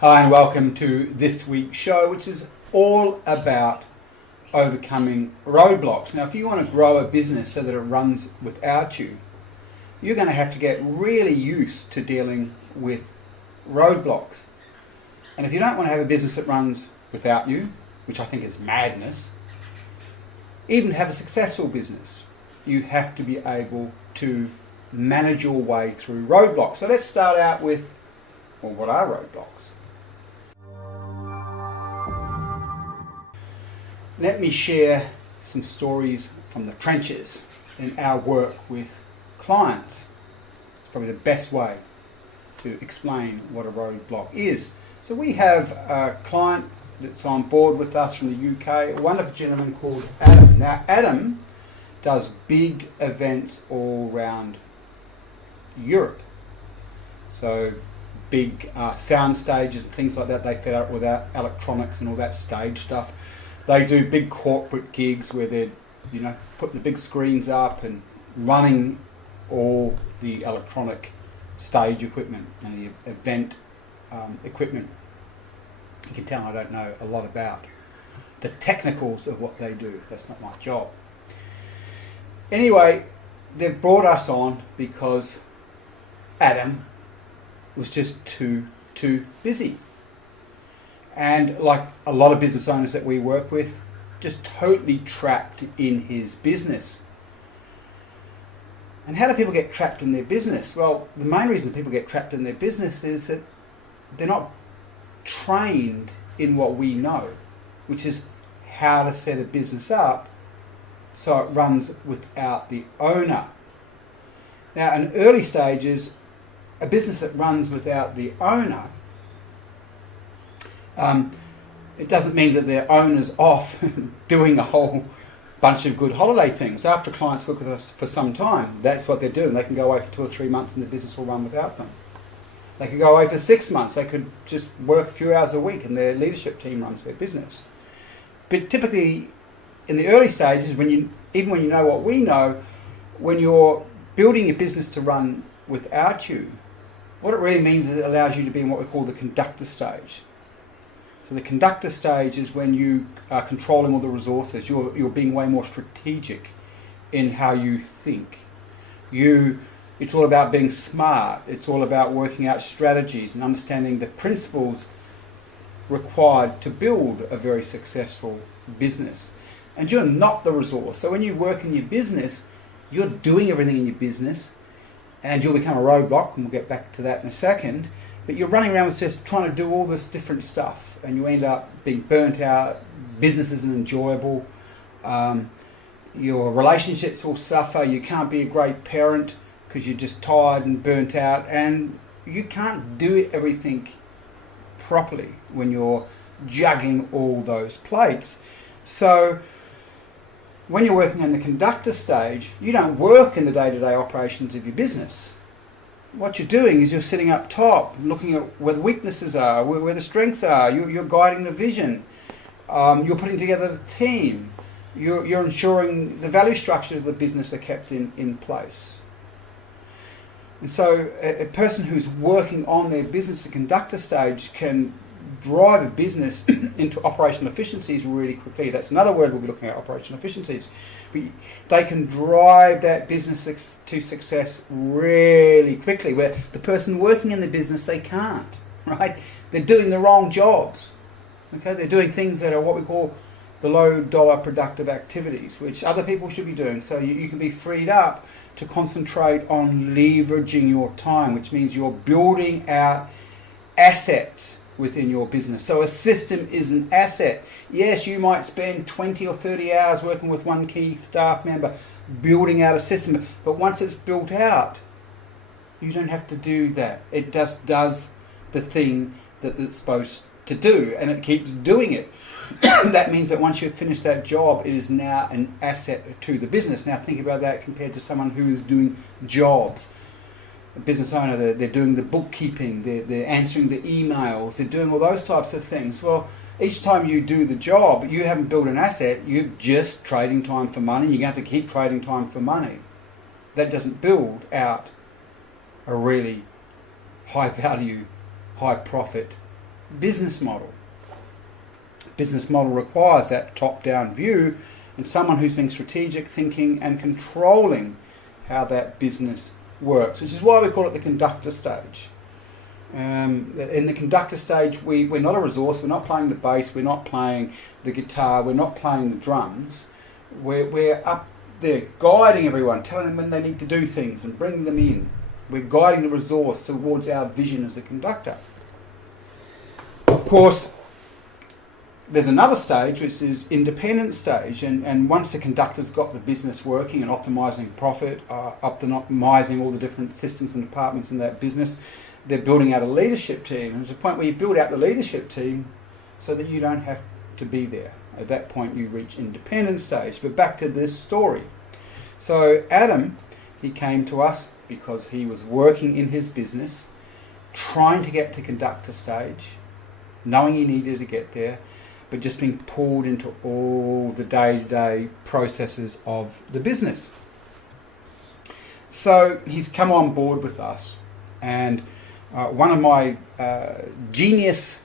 Hi and welcome to this week's show, which is all about overcoming roadblocks. Now, if you want to grow a business so that it runs without you, you're going to have to get really used to dealing with roadblocks. And if you don't want to have a business that runs without you, which I think is madness, even have a successful business, you have to be able to manage your way through roadblocks. So let's start out with, well, what are roadblocks? Let me share some stories from the trenches in our work with clients. It's probably the best way to explain what a roadblock is. So we have a client that's on board with us from the UK, a wonderful gentleman called Adam. Now, Adam does big events all around Europe. So big sound stages and things like that. They fit out with electronics and all that stage stuff. They do big corporate gigs where they're, putting the big screens up and running all the electronic stage equipment and the event equipment. You can tell I don't know a lot about the technicals of what they do. That's not my job. Anyway, they've brought us on because Adam was just too busy. And like a lot of business owners that we work with, just totally trapped in his business. And how do people get trapped in their business? Well, the main reason people get trapped in their business is that they're not trained in what we know, which is how to set a business up so it runs without the owner. Now, in early stages, a business that runs without the owner, it doesn't mean that their owner's off doing a whole bunch of good holiday things. After clients work with us for some time, that's what they're doing. They can go away for 2 or 3 months and the business will run without them. They could go away for 6 months. They could just work a few hours a week and their leadership team runs their business. But typically, in the early stages, even when you know what we know, when you're building your business to run without you, what it really means is it allows you to be in what we call the conductor stage. So the conductor stage is when you are controlling all the resources. You're being way more strategic in how you think. It's all about being smart. It's all about working out strategies and understanding the principles required to build a very successful business. And you're not the resource. So when you work in your business, you're doing everything in your business and you'll become a roadblock, and we'll get back to that in a second. But you're running around with just trying to do all this different stuff and you end up being burnt out. Business isn't enjoyable. Your relationships will suffer. You can't be a great parent because you're just tired and burnt out, and you can't do everything properly when you're juggling all those plates. So when you're working in the conductor stage, you don't work in the day-to-day operations of your business. What you're doing is you're sitting up top, looking at where the weaknesses are, where the strengths are. You're guiding the vision. You're putting together the team. You're ensuring the value structure of the business are kept in place. And so a person who's working on their business at conductor stage can drive a business into operational efficiencies really quickly. That's another word we'll be looking at, operational efficiencies. But they can drive that business to success really quickly, where the person working in the business, they can't, right? They're doing the wrong jobs. Okay, they're doing things that are what we call the low dollar productive activities, which other people should be doing. So you can be freed up to concentrate on leveraging your time, which means you're building out assets within your business. So a system is an asset. Yes, you might spend 20 or 30 hours working with one key staff member building out a system, but once it's built out, you don't have to do that. It just does the thing that it's supposed to do, and it keeps doing it. That means that once you've finished that job, it is now an asset to the business. Now think about that compared to someone who is doing jobs. A business owner, they're doing the bookkeeping, they're answering the emails, they're doing all those types of things. Well, each time you do the job, you haven't built an asset, you're just trading time for money. You're going to have to keep trading time for money. That doesn't build out a really high value, high profit business model. Business model requires that top-down view and someone who's been strategic, thinking and controlling how that business works, which is why we call it the conductor stage. In the conductor stage, we're not a resource, we're not playing the bass, we're not playing the guitar, we're not playing the drums. We're up there guiding everyone, telling them when they need to do things and bringing them in. We're guiding the resource towards our vision as a conductor. Of course, there's another stage, which is independent stage, and once the conductor's got the business working and optimising profit, optimising all the different systems and departments in that business, they're building out a leadership team. And there's a point where you build out the leadership team so that you don't have to be there. At that point you reach independent stage. But back to this story. So Adam, he came to us because he was working in his business, trying to get to conductor stage, knowing he needed to get there, but just being pulled into all the day-to-day processes of the business. So he's come on board with us, and one of my genius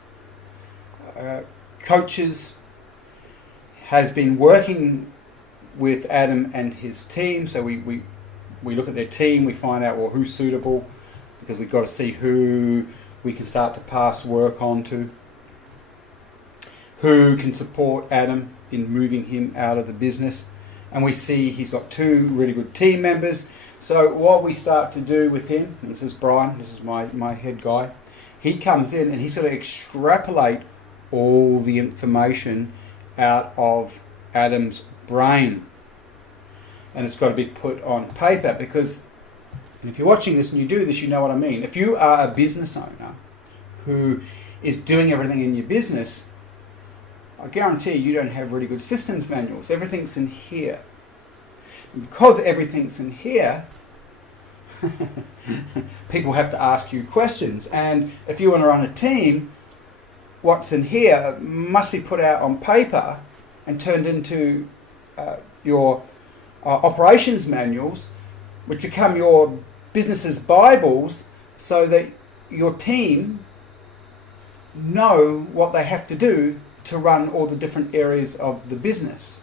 coaches has been working with Adam and his team. So we look at their team, we find out, well, who's suitable, because we've got to see who we can start to pass work on to, who can support Adam in moving him out of the business. And we see he's got 2 really good team members. So what we start to do with him, and this is Brian, this is my head guy, he comes in and he's got to extrapolate all the information out of Adam's brain. And it's got to be put on paper, because if you're watching this and you do this, you know what I mean. If you are a business owner who is doing everything in your business, I guarantee you don't have really good systems manuals. Everything's in here. And because everything's in here, people have to ask you questions. And if you want to run a team, what's in here must be put out on paper and turned into your operations manuals, which become your business's Bibles, so that your team know what they have to do to run all the different areas of the business.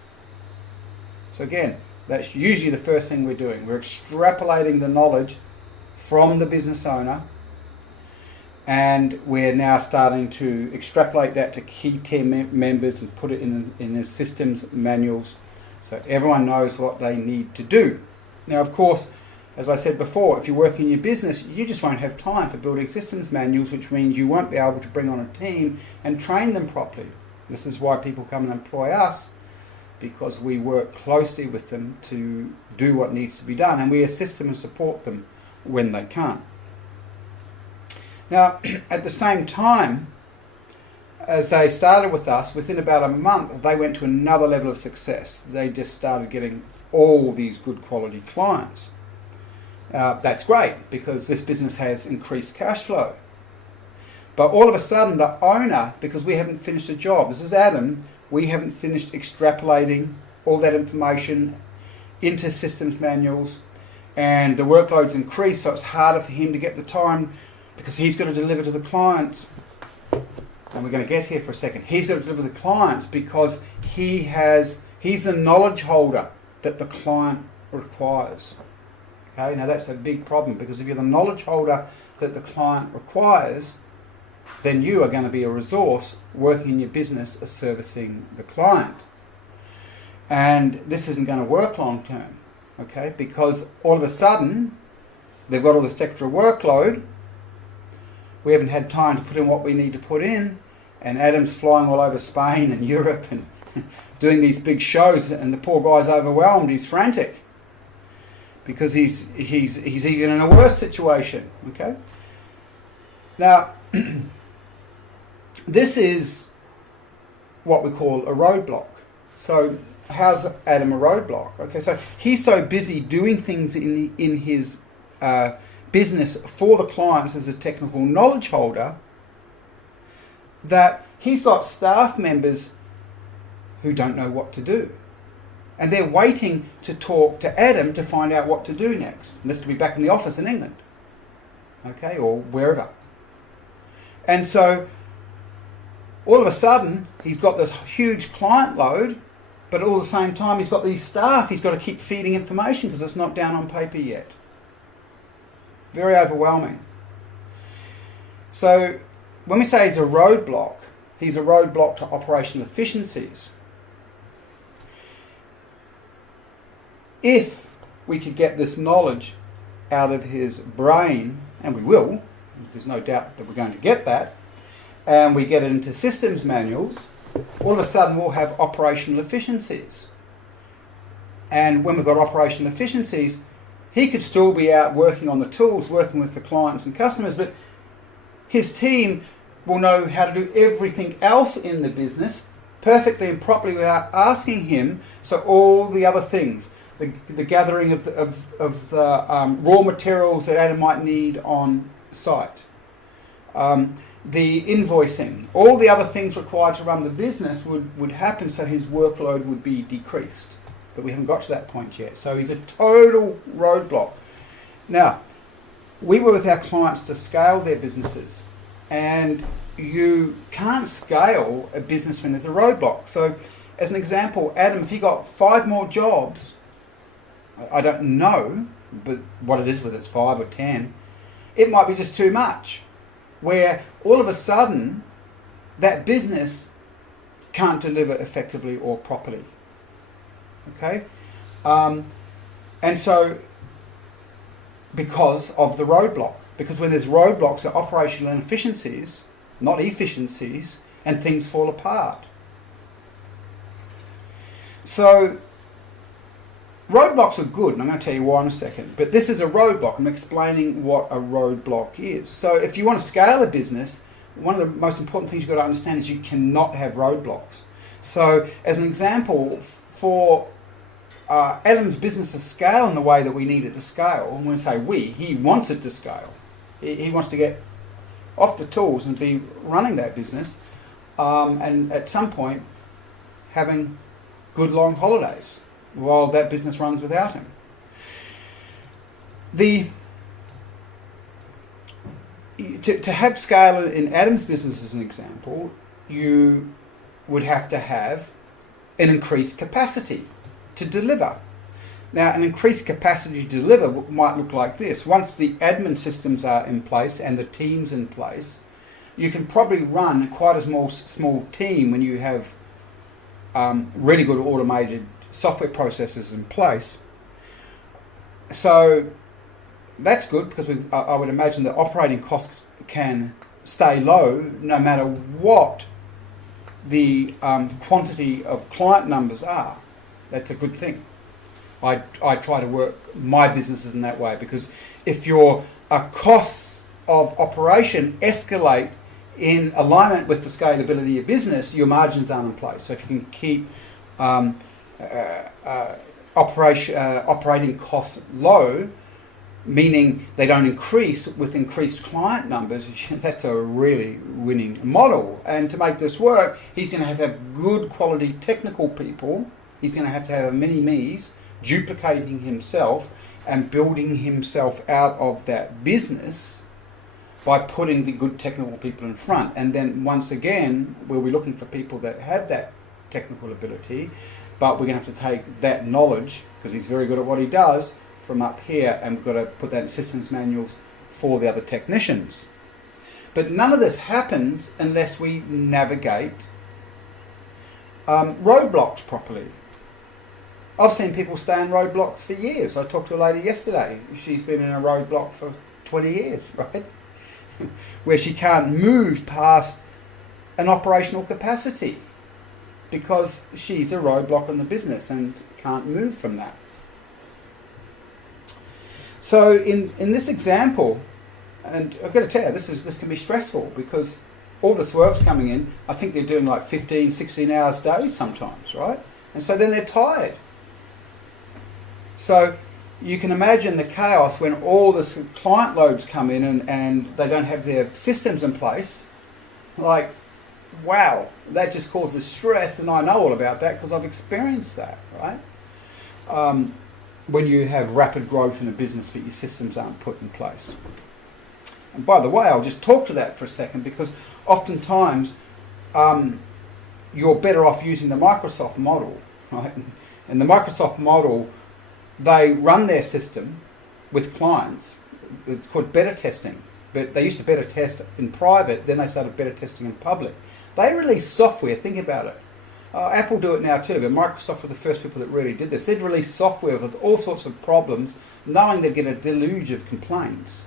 So again, that's usually the first thing we're doing. We're extrapolating the knowledge from the business owner, and we're now starting to extrapolate that to key team members and put it in the systems manuals so everyone knows what they need to do. Now, of course, as I said before, if you're working in your business, you just won't have time for building systems manuals, which means you won't be able to bring on a team and train them properly. This is why people come and employ us, because we work closely with them to do what needs to be done, and we assist them and support them when they can't. Now, at the same time, as they started with us, within about a month, they went to another level of success. They just started getting all these good quality clients. That's great, because this business has increased cash flow. But all of a sudden, the owner, because we haven't finished the job, this is Adam, we haven't finished extrapolating all that information into systems manuals, and the workload's increased, so it's harder for him to get the time, because he's got to deliver to the clients. And we're going to get here for a second. He's got to deliver to the clients because he's the knowledge holder that the client requires. Okay, now that's a big problem, because if you're the knowledge holder that the client requires, then you are going to be a resource working in your business as servicing the client. And this isn't going to work long term, okay, because all of a sudden they've got all this extra workload. We haven't had time to put in what we need to put in, and Adam's flying all over Spain and Europe and doing these big shows, and the poor guy's overwhelmed. He's frantic because he's even in a worse situation. Okay. Now, this is what we call a roadblock. So, how's Adam a roadblock? Okay, so he's so busy doing things in his business for the clients as a technical knowledge holder that he's got staff members who don't know what to do. And they're waiting to talk to Adam to find out what to do next. And this could be back in the office in England, okay, or wherever. And so All of a sudden, he's got this huge client load, but all at the same time, he's got these staff he's got to keep feeding information because it's not down on paper yet. Very overwhelming. So when we say he's a roadblock to operational efficiencies. If we could get this knowledge out of his brain, and we will, there's no doubt that we're going to get that, and we get it into systems manuals, all of a sudden we'll have operational efficiencies. And when we've got operational efficiencies, he could still be out working on the tools, working with the clients and customers, but his team will know how to do everything else in the business perfectly and properly without asking him. So all the other things, the gathering of the raw materials that Adam might need on site, the invoicing, all the other things required to run the business would happen, so his workload would be decreased. But we haven't got to that point yet. So he's a total roadblock. Now, we work with our clients to scale their businesses, and you can't scale a business when there's a roadblock. So as an example, Adam, if he got 5 more jobs, I don't know but what it is, whether it's 5 or 10, it might be just too much, where all of a sudden that business can't deliver effectively or properly. Okay? And so, because of the roadblock, because when there's roadblocks, there are operational inefficiencies, not efficiencies, and things fall apart. So, roadblocks are good, and I'm going to tell you why in a second. But this is a roadblock. I'm explaining what a roadblock is. So if you want to scale a business, one of the most important things you've got to understand is you cannot have roadblocks. So as an example, for Adam's business to scale in the way that we need it to scale, and when we say we, he wants it to scale. He wants to get off the tools and be running that business, and at some point having good long holidays while that business runs without him. To have scale in Adam's business as an example, you would have to have an increased capacity to deliver. Now, an increased capacity to deliver might look like this. Once the admin systems are in place and the team's in place, you can probably run quite a small team when you have really good automated software processes in place. So that's good, because I would imagine that operating costs can stay low no matter what the quantity of client numbers are. That's a good thing. I try to work my businesses in that way, because if your costs of operation escalate in alignment with the scalability of your business, your margins aren't in place. So if you can keep operating costs low, meaning they don't increase with increased client numbers, that's a really winning model. And to make this work, he's going to have good quality technical people. He's going to have mini-me's duplicating himself and building himself out of that business by putting the good technical people in front. And then once again, we'll be looking for people that have that technical ability, but we're going to have to take that knowledge, because he's very good at what he does, from up here, and we've got to put that in systems manuals for the other technicians. But none of this happens unless we navigate roadblocks properly. I've seen people stay in roadblocks for years. I talked to a lady yesterday. She's been in a roadblock for 20 years, right? Where she can't move past an operational capacity because she's a roadblock in the business and can't move from that. So in this example, and I've got to tell you, this can be stressful, because all this work's coming in. I think they're doing like 15, 16 hours days sometimes, right? And so then they're tired. So you can imagine the chaos when all this client loads come in and they don't have their systems in place. Like, wow, that just causes stress, and I know all about that because I've experienced that, right? When you have rapid growth in a business but your systems aren't put in place. And by the way, I'll just talk to that for a second, because oftentimes you're better off using the Microsoft model, right? And the Microsoft model, they run their system with clients. It's called beta testing. But they used to beta test in private, then they started beta testing in public. They release software, think about it. Apple do it now too, but Microsoft were the first people that really did this. They'd release software with all sorts of problems, knowing they'd get a deluge of complaints.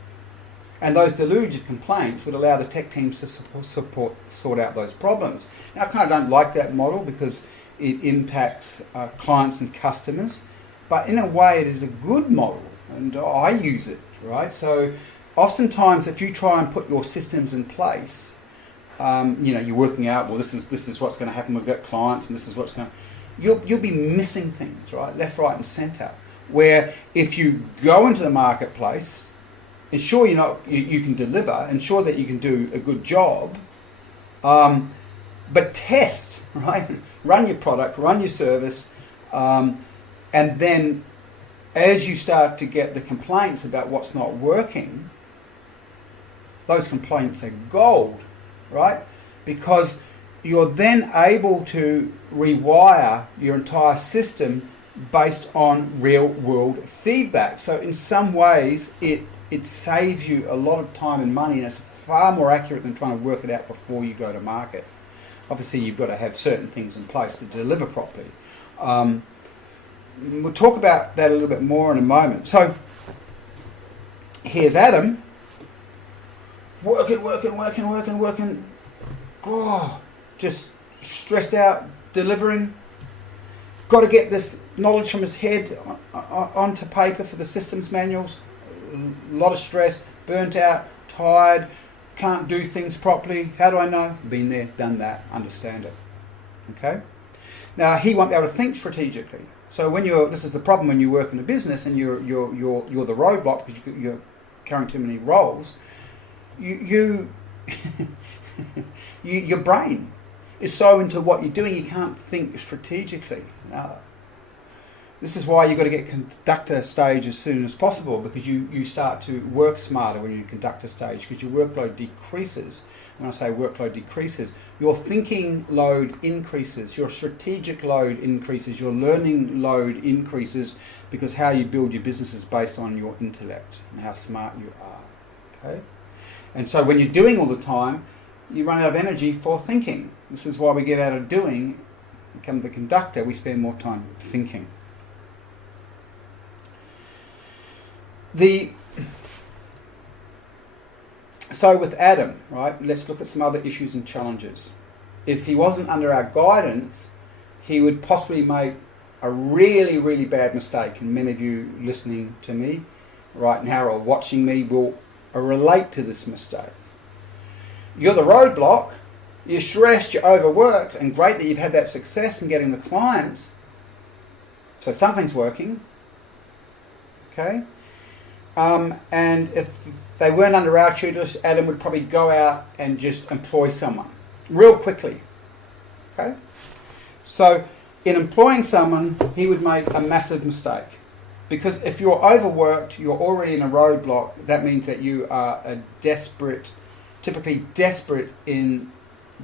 And those deluge of complaints would allow the tech teams to sort out those problems. Now, I kind of don't like that model because it impacts clients and customers, but in a way it is a good model, and I use it, right? So oftentimes if you try and put your systems in place, you're working out, well, this is what's going to happen. We've got clients, and this is what's going to. You'll be missing things, right, left, right, and centre. Where if you go into the marketplace, ensure you can deliver, ensure that you can do a good job, but test, right? Run your product, run your service, and then as you start to get the complaints about what's not working, those complaints are gold. Right? Because you're then able to rewire your entire system based on real world feedback. So in some ways it saves you a lot of time and money, and it's far more accurate than trying to work it out before you go to market. Obviously you've got to have certain things in place to deliver properly. We'll talk about that a little bit more in a moment. So here's Adam. Working. Oh, just stressed out, delivering. Got to get this knowledge from his head onto paper for the systems manuals. A lot of stress, burnt out, tired, can't do things properly. How do I know? Been there, done that, understand it. Okay? Now, he won't be able to think strategically. So this is the problem when you work in a business and you're the roadblock because you're carrying too many roles. Your brain is so into what you're doing you can't think strategically. Now, this is why you've got to get conductor stage as soon as possible, because you start to work smarter when you're in conductor stage, because your workload decreases. When I say workload decreases, your thinking load increases, your strategic load increases, your learning load increases, because how you build your business is based on your intellect and how smart you are. Okay? And so when you're doing all the time, you run out of energy for thinking. This is why we get out of doing, become the conductor, we spend more time thinking. So with Adam, right, let's look at some other issues and challenges. If he wasn't under our guidance, he would possibly make a really, really bad mistake. And many of you listening to me right now or watching me will relate to this mistake. You're the roadblock, you're stressed, you're overworked, and great that you've had that success in getting the clients. So something's working. Okay? And if they weren't under our tutors, Adam would probably go out and just employ someone real quickly. Okay? So in employing someone, he would make a massive mistake. Because if you're overworked, you're already in a roadblock, that means that you are typically desperate in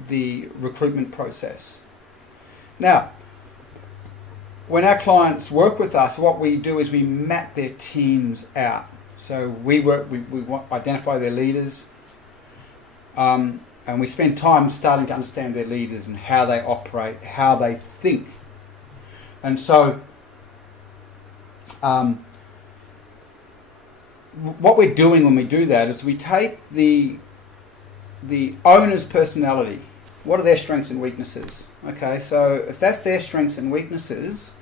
the recruitment process. Now, when our clients work with us, what we do is we map their teams out. So we identify their leaders, and we spend time starting to understand their leaders and how they operate, how they think. And so what we're doing when we do that is we take the owner's personality. What are their strengths and weaknesses? Okay, so if that's their strengths and weaknesses,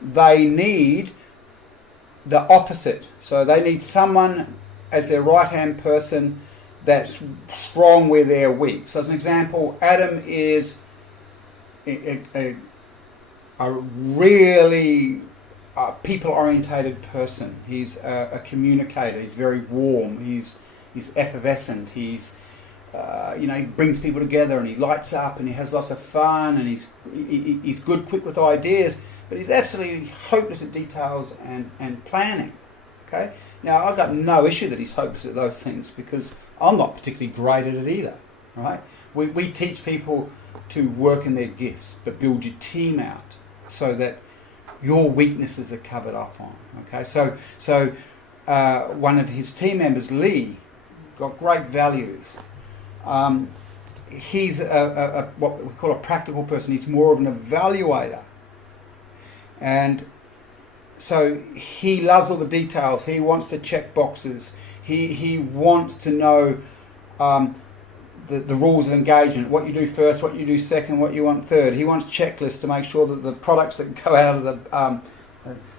they need the opposite. So they need someone as their right-hand person that's strong where they're weak. So as an example, Adam is a really people-orientated person. He's a communicator. He's very warm. He's effervescent. He brings people together and he lights up and he has lots of fun and he's good, quick with ideas, but he's absolutely hopeless at details and planning. Okay? Now, I've got no issue that he's hopeless at those things because I'm not particularly great at it either. Right? We teach people to work in their gifts, but build your team out so that your weaknesses are covered off on. Okay, so one of his team members, Lee, got great values. He's what we call a practical person. He's more of an evaluator, and so he loves all the details. He wants to check boxes. He wants to know the rules of engagement, what you do first, what you do second, what you want third. He wants checklists to make sure that the products that go out of the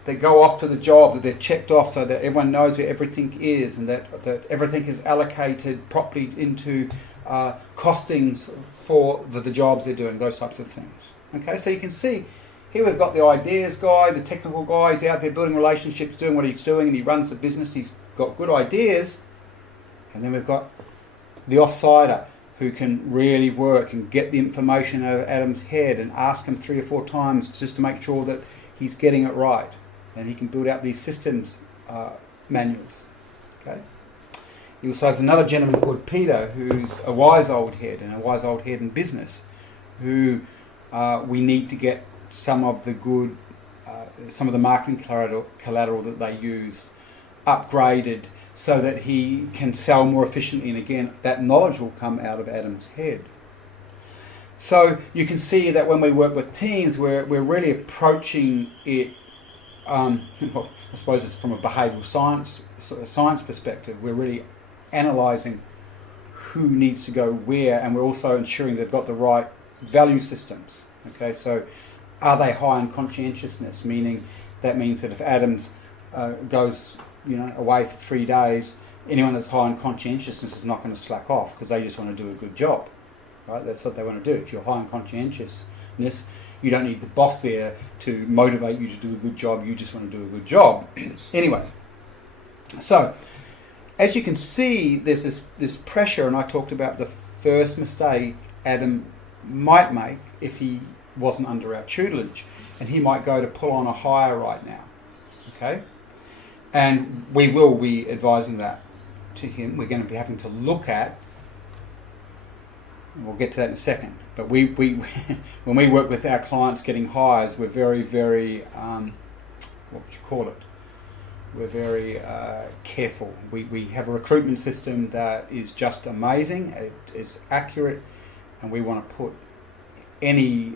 that go off to the job, that they're checked off so that everyone knows where everything is, and that everything is allocated properly into costings for the jobs they're doing, those types of things. Okay, so you can see here we've got the ideas guy, the technical guy. He's out there building relationships, doing what he's doing, and he runs the business. He's got good ideas. And then we've got the offsider who can really work and get the information out of Adam's head and ask him 3 or 4 times just to make sure that he's getting it right. And he can build out these systems manuals. Okay. He also has another gentleman called Peter, who's a wise old head, and a wise old head in business, who we need to get some of the good, some of the marketing collateral that they use upgraded so that he can sell more efficiently. And again, that knowledge will come out of Adam's head. So you can see that when we work with teams, we're really approaching it. Well, I suppose it's from a behavioural science perspective. We're really analysing who needs to go where, and we're also ensuring they've got the right value systems. Okay, so are they high in conscientiousness? Meaning that means that if Adams goes away for 3 days, anyone that's high in conscientiousness is not going to slack off because they just want to do a good job, right? That's what they want to do. If you're high in conscientiousness, you don't need the boss there to motivate you to do a good job. You just want to do a good job. Anyway, so as you can see, there's this pressure, and I talked about the first mistake Adam might make if he wasn't under our tutelage, and he might go to pull on a hire right now. Okay, and we will be advising that to him. We're going to be having to look at, and we'll get to that in a second, but we when we work with our clients getting hires, we're very, very what would you call it? We're very careful. We have a recruitment system that is just amazing. It's accurate, and we want to put any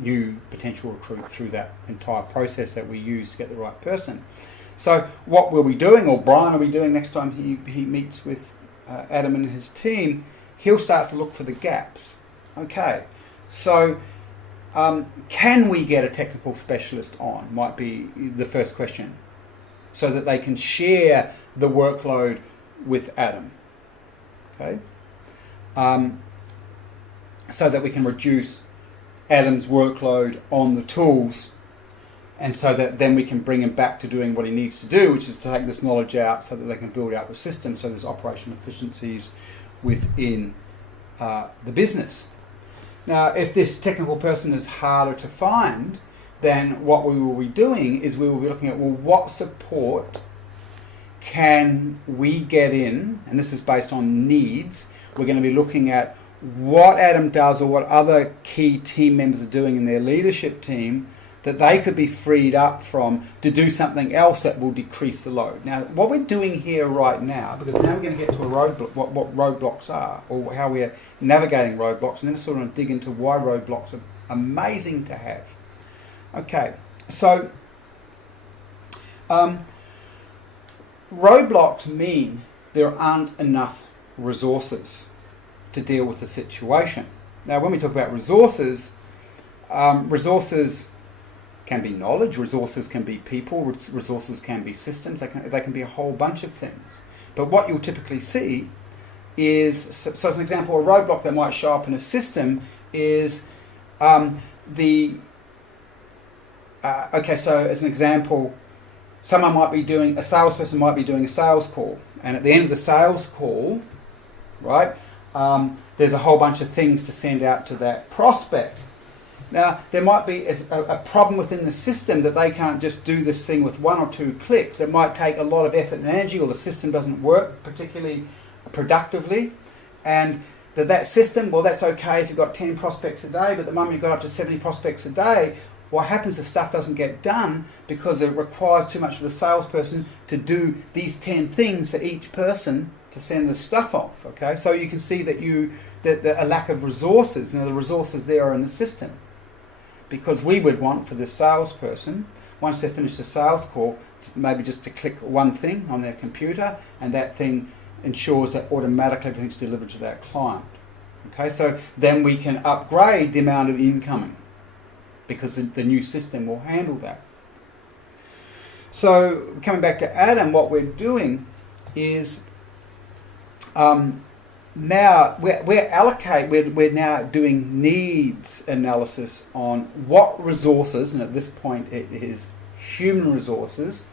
new potential recruit through that entire process that we use to get the right person. So what will we doing, or Brian will be doing next time he meets with Adam and his team, he'll start to look for the gaps. Okay, so can we get a technical specialist on, might be the first question, so that they can share the workload with Adam. Okay, so that we can reduce Adam's workload on the tools, and so that then we can bring him back to doing what he needs to do, which is to take this knowledge out so that they can build out the system, so there's operational efficiencies within the business. Now, if this technical person is harder to find, then what we will be doing is we will be looking at, well, what support can we get in? And this is based on needs. We're going to be looking at what Adam does, or what other key team members are doing in their leadership team, that they could be freed up from to do something else that will decrease the load. Now, what we're doing here right now, because now we're going to get to a roadblock, what roadblocks are, or how we're navigating roadblocks, and then sort of dig into why roadblocks are amazing to have. Okay, so roadblocks mean there aren't enough resources to deal with the situation. Now, when we talk about resources, resources can be knowledge, resources can be people, resources can be systems, they can be a whole bunch of things. But what you'll typically see is, so as an example, a roadblock that might show up in a system is okay, so as an example, a salesperson might be doing a sales call, and at the end of the sales call, right, there's a whole bunch of things to send out to that prospect. Now, there might be a problem within the system that they can't just do this thing with 1 or 2 clicks. It might take a lot of effort and energy, or the system doesn't work particularly productively, and that system, well, that's okay if you've got 10 prospects a day, but the moment you've got up to 70 prospects a day, what happens is stuff doesn't get done because it requires too much for the salesperson to do these 10 things for each person to send the stuff off. Okay, so you can see that a lack of resources. Now the resources there are in the system, because we would want for the salesperson, once they finish the sales call, maybe just to click one thing on their computer, and that thing ensures that automatically everything's delivered to that client. Okay, so then we can upgrade the amount of incoming, because the new system will handle that. So coming back to Adam, what we're doing is now we're now doing needs analysis on what resources, and at this point it is human resources,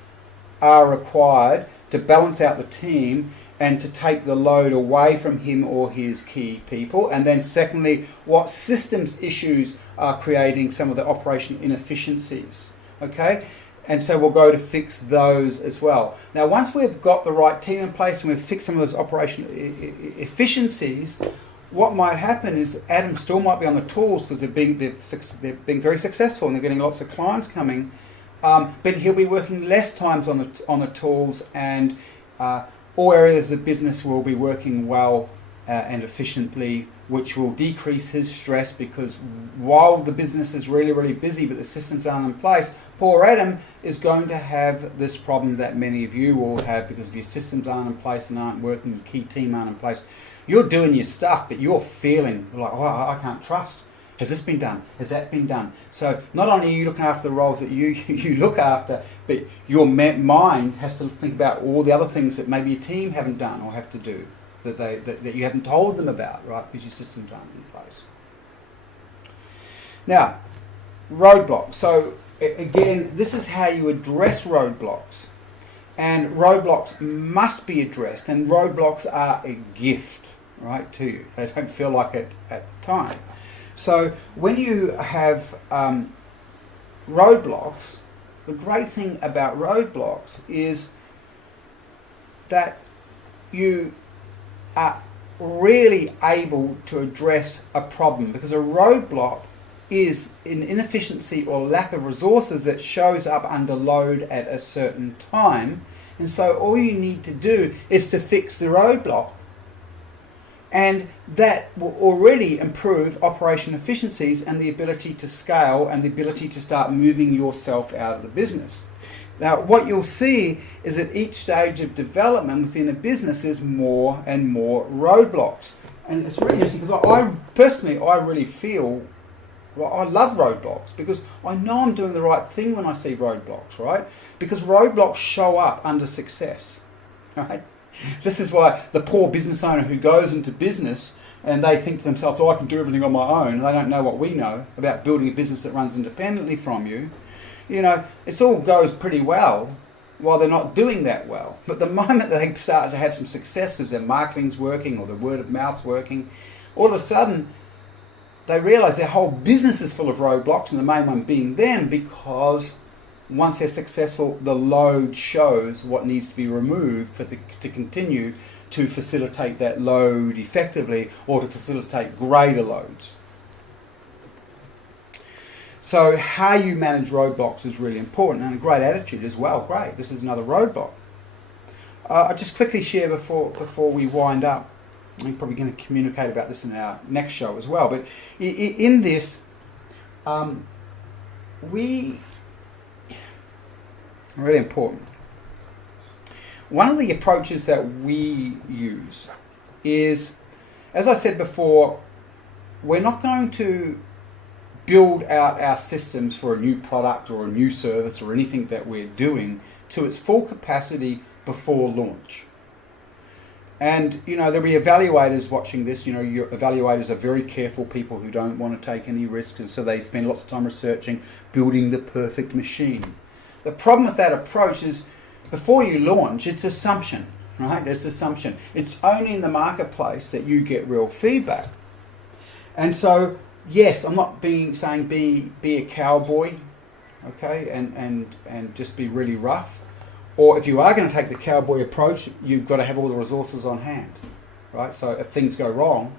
are required to balance out the team and to take the load away from him or his key people. And then secondly, what systems issues are creating some of the operational inefficiencies. Okay? And so we'll go to fix those as well. Now, once we've got the right team in place and we've fixed some of those operational efficiencies, what might happen is Adam still might be on the tools because they're being very successful and they're getting lots of clients coming, but he'll be working less times on the tools, and all areas of business will be working well and efficiently, which will decrease his stress, because while the business is really, really busy but the systems aren't in place, poor Adam is going to have this problem that many of you will have, because if your systems aren't in place and aren't working, your key team aren't in place, you're doing your stuff but you're feeling like, oh, I can't trust. Has this been done? Has that been done? So not only are you looking after the roles that you look after, but your mind has to think about all the other things that maybe your team haven't done or have to do, that you haven't told them about, right? Because your systems aren't in place. Now, roadblocks. So again, this is how you address roadblocks. And roadblocks must be addressed, and roadblocks are a gift, right, to you. They don't feel like it at the time. So when you have roadblocks, the great thing about roadblocks is that you are really able to address a problem, because a roadblock is an inefficiency or lack of resources that shows up under load at a certain time. And so all you need to do is to fix the roadblock, and that will already improve operation efficiencies and the ability to scale and the ability to start moving yourself out of the business. Now, what you'll see is at each stage of development within a business is more and more roadblocks. And it's really interesting, because I really feel, well, I love roadblocks, because I know I'm doing the right thing when I see roadblocks, right? Because roadblocks show up under success, right? This is why the poor business owner who goes into business and they think to themselves, oh, I can do everything on my own, and they don't know what we know about building a business that runs independently from you. You know, it all goes pretty well while they're not doing that well. But the moment they start to have some success because their marketing's working or their word of mouth's working, all of a sudden they realise their whole business is full of roadblocks, and the main one being them, because once they're successful, the load shows what needs to be removed to continue to facilitate that load effectively, or to facilitate greater loads. So how you manage roadblocks is really important, and a great attitude as well. Great, this is another roadblock. I'll just quickly share before we wind up. I'm probably going to communicate about this in our next show as well. But in this, really important. One of the approaches that we use is, as I said before, we're not going to build out our systems for a new product or a new service or anything that we're doing to its full capacity before launch. And, you know, there'll be evaluators watching this. You know, your evaluators are very careful people who don't want to take any risks, and so they spend lots of time researching, building the perfect machine. The problem with that approach is, before you launch, it's assumption, right? It's assumption. It's only in the marketplace that you get real feedback. And so, yes, I'm not saying be a cowboy, okay, and just be really rough. Or if you are going to take the cowboy approach, you've got to have all the resources on hand, right? So if things go wrong,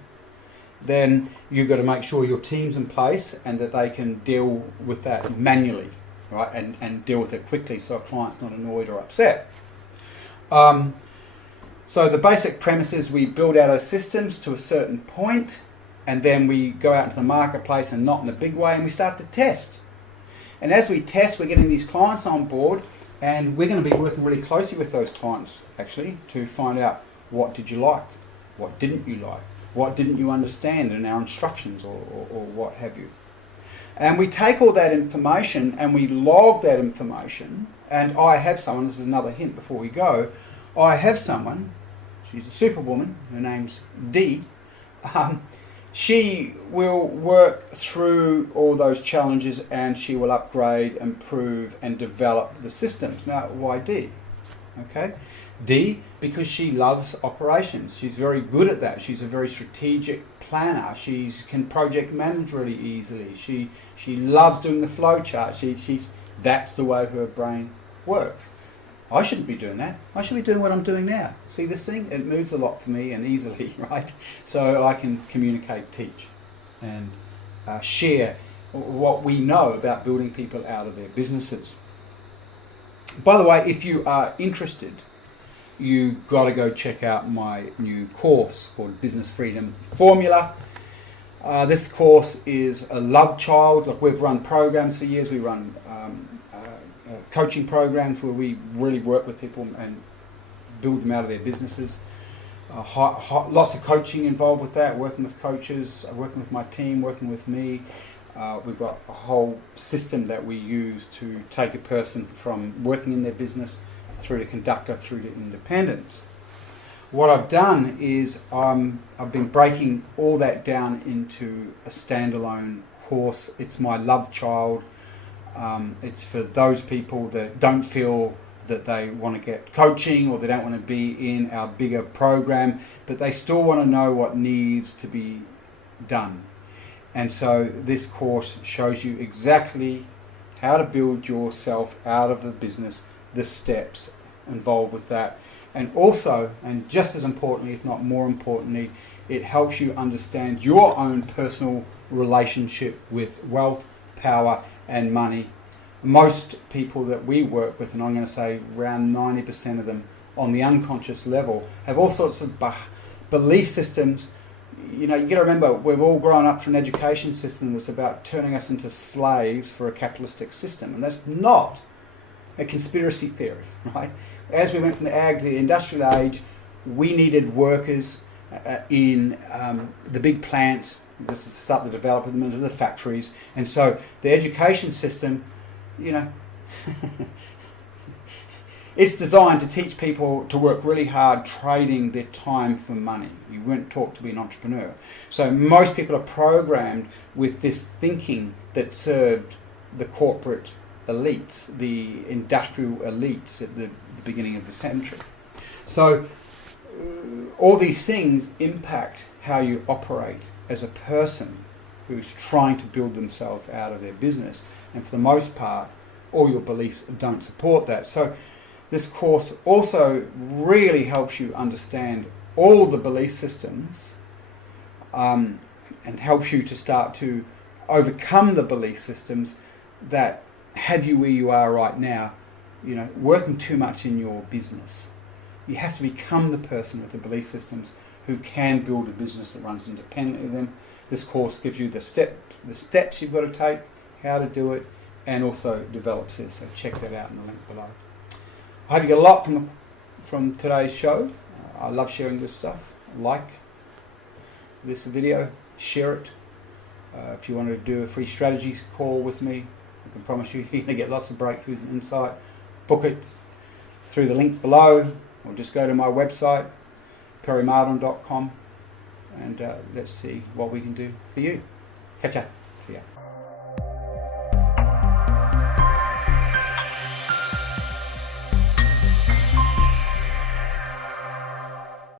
then you've got to make sure your team's in place and that they can deal with that manually, right? And deal with it quickly so a client's not annoyed or upset. So the basic premise is we build out our systems to a certain point, and then we go out into the marketplace, and not in a big way, and we start to test. And as we test, we're getting these clients on board, and we're going to be working really closely with those clients, actually, to find out what did you like, what didn't you like, what didn't you understand in our instructions, or what have you. And we take all that information and we log that information, and I have someone, this is another hint before we go, I have someone, she's a superwoman, her name's Dee. She will work through all those challenges and she will upgrade, improve and develop the systems. Now, why Dee? Okay, Dee, because she loves operations. She's very good at that. She's a very strategic planner. She can project manage really easily. She loves doing the flow chart. That's the way her brain works. I shouldn't be doing that. I should be doing what I'm doing now. See this thing? It moves a lot for me and easily, right? So I can communicate, teach, and share what we know about building people out of their businesses. By the way, if you are interested, you've got to go check out my new course called Business Freedom Formula. This course is a love child. Look, we've run programs for years. We run coaching programs where we really work with people and build them out of their businesses. Lots of coaching involved with that, working with coaches, working with my team, working with me. We've got a whole system that we use to take a person from working in their business through to conductor, through to independence. What I've done is I've been breaking all that down into a standalone course. It's my love child. It's for those people that don't feel that they want to get coaching or they don't want to be in our bigger program, but they still want to know what needs to be done. And so this course shows you exactly how to build yourself out of the business, the steps involved with that. And also, and just as importantly, if not more importantly, it helps you understand your own personal relationship with wealth, power and money. Most people that we work with, and I'm going to say around 90% of them on the unconscious level, have all sorts of belief systems. You know, you got to remember, we've all grown up through an education system that's about turning us into slaves for a capitalistic system, and that's not a conspiracy theory, right? As we went from the ag to the industrial age, we needed workers in the big plants. This is to start the development of the factories. And so the education system, you know, it's designed to teach people to work really hard trading their time for money. You weren't taught to be an entrepreneur. So most people are programmed with this thinking that served the corporate elites, the industrial elites at the beginning of the century. So all these things impact how you operate as a person who's trying to build themselves out of their business. And for the most part, all your beliefs don't support that. So this course also really helps you understand all the belief systems and helps you to start to overcome the belief systems that have you where you are right now, you know, working too much in your business. You have to become the person with the belief systems who can build a business that runs independently of them. This course gives you the steps you've got to take, how to do it, and also develops this. So check that out in the link below. I hope you get a lot from today's show. I love sharing this stuff. Like this video, share it. If you want to do a free strategies call with me, I can promise you you're going to get lots of breakthroughs and insight. Book it through the link below, or just go to my website, perrymardon.com, and let's see what we can do for you. Catch ya. See ya.